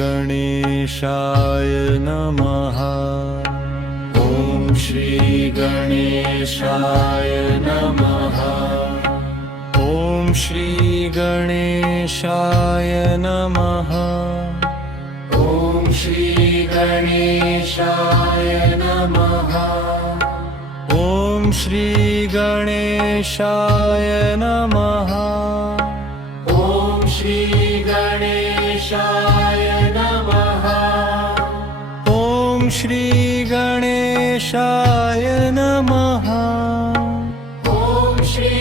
गणेशाय नमः। ॐ श्री गणेशाय नमः। ॐ श्री गणेशाय नमः। ॐ श्री गणेशाय नमः। ॐ श्री गणेशाय नमः। ॐ श्री गणेशाय नमः। ॐ श्री गणेशाय नमः। ॐ श्री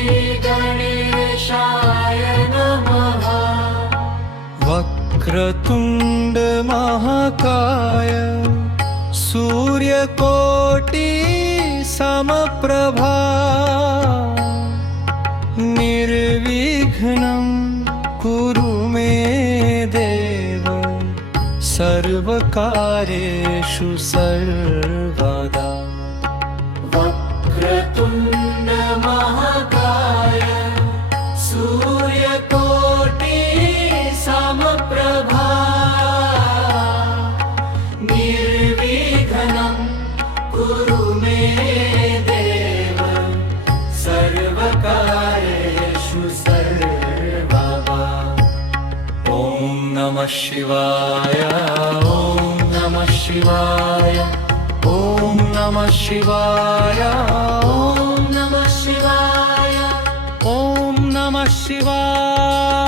गणेशाय नमः। वक्रतुंड महाकाय सूर्यकोटि समप्रभा निर्विघ्नं कुरु मे देव सर्वकार्येषु सर्वदा। वक्रतुंड महाकाय सूर्यकोटि समप्रभा निर्विघ्नं कुरु मे देव सर्वकार्येषु सर्वदा। ॐ नमः शिवाय। ॐ नमः शिवाय। ॐ नमः शिवाय। ॐ नमः शिवाय। ॐ नमः शिवाय।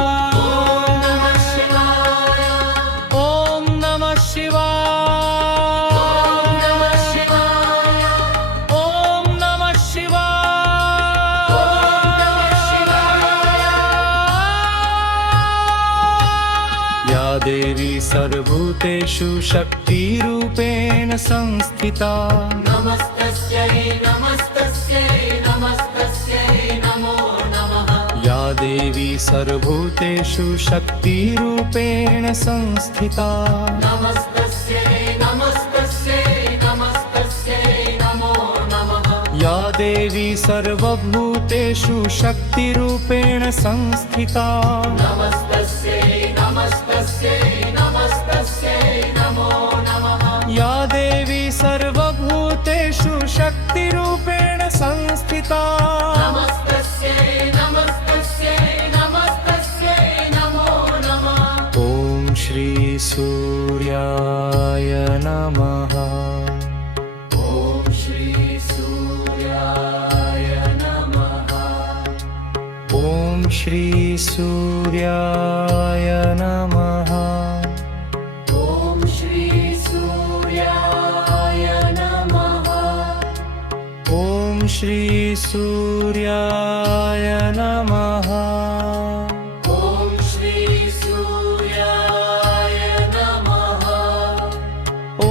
ॐ नमः शिवाय। ॐ नमः शिवाय। या देवी सर्वभूतेषु शक्तिरूपेण संस्थिता नमस्तस्यै नमस्तस्यै नमस्तस्यै नमो नमः। या देवी सर्वभूतेषु शक्तिरूपेण संस्थिता नमस्तस्यै नमस्तस्यै नमस्तस्यै नमो नमः। या देवी सर्वभूतेषु शक्तिरूपेण संस्थिता नमस्तस्यै नमस्तस्यै नमस्तस्यै नमो नमः। या देवी सर्वभूतेषु शक्तिरूपेण संस्थिता नमस्तस्यै नमस्तस्यै नमस्तस्यै नमो नमः। ॐ श्री सूर्याय नमः। ॐ श्री सूर्याय नमः। ॐ श्री सूर्याय नमः। ॐ श्री सूर्याय नमः। ॐ श्री सूर्याय नमः। ॐ श्री सूर्याय नमः। ॐ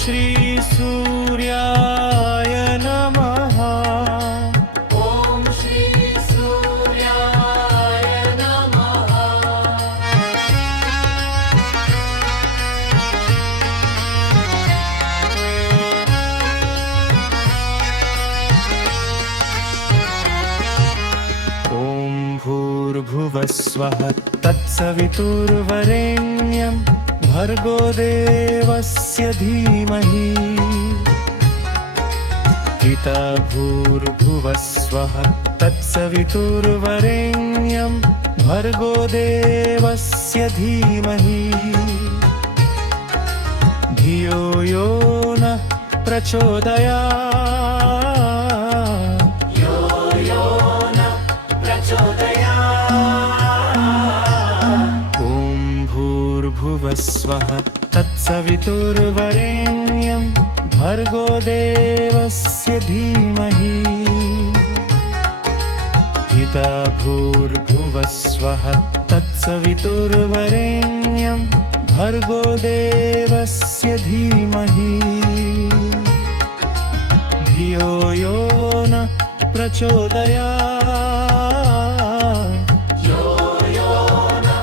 श्री सूर्याय नमः। ॐ श्री सूर्याय नमः। ॐ भूर्भुवस्वः तत्सवितुर्वरेण्यं भर्गो देवस्य धीमहि पिता भूर्भुवस्वः तत्सवितुर्वरेण्यं भर्गो देवस्य धीमहि धियो यो नः प्रचोदयात्। यो यो नः प्रचोदयात्। ॐ भूर्भुवस्वः तत्सवितुर्वरेण्यं भर्गो देवस्य धीमहि पिता भूर्भुवस्वः तत्सवितुर्वरेण्यं भर्गो देवस्य धीमहि धियो यो नः प्रचोदयात्। यो यो नः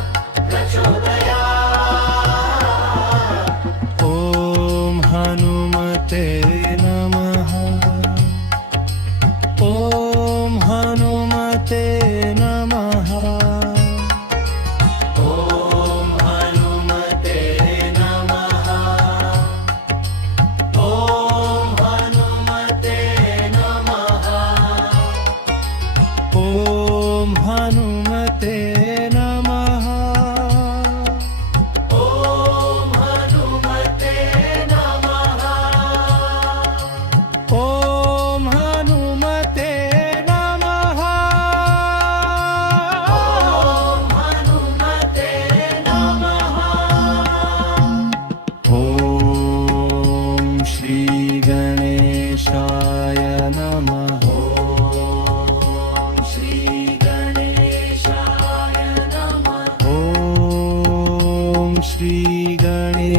श्रीगणेशाय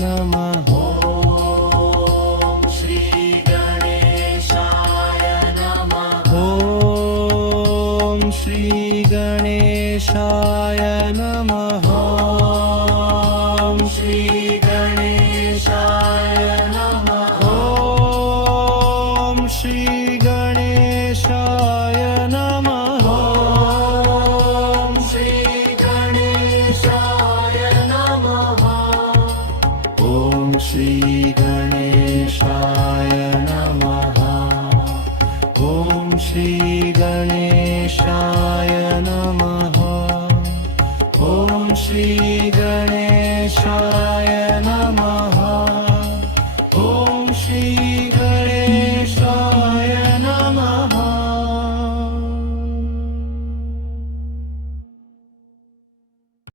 नमः ॐ श्री गणेशाय नमः ॐ श्रीगणेशाय नमः ॐ श्री गणेशाय नमः ॐ श्रीगणेशाय नमः ॐ श्री गणेशाय नमः ॐ श्रीगणेशाय नमः ॐ श्रीगणेशाय नमः ॐ श्रीगणेशाय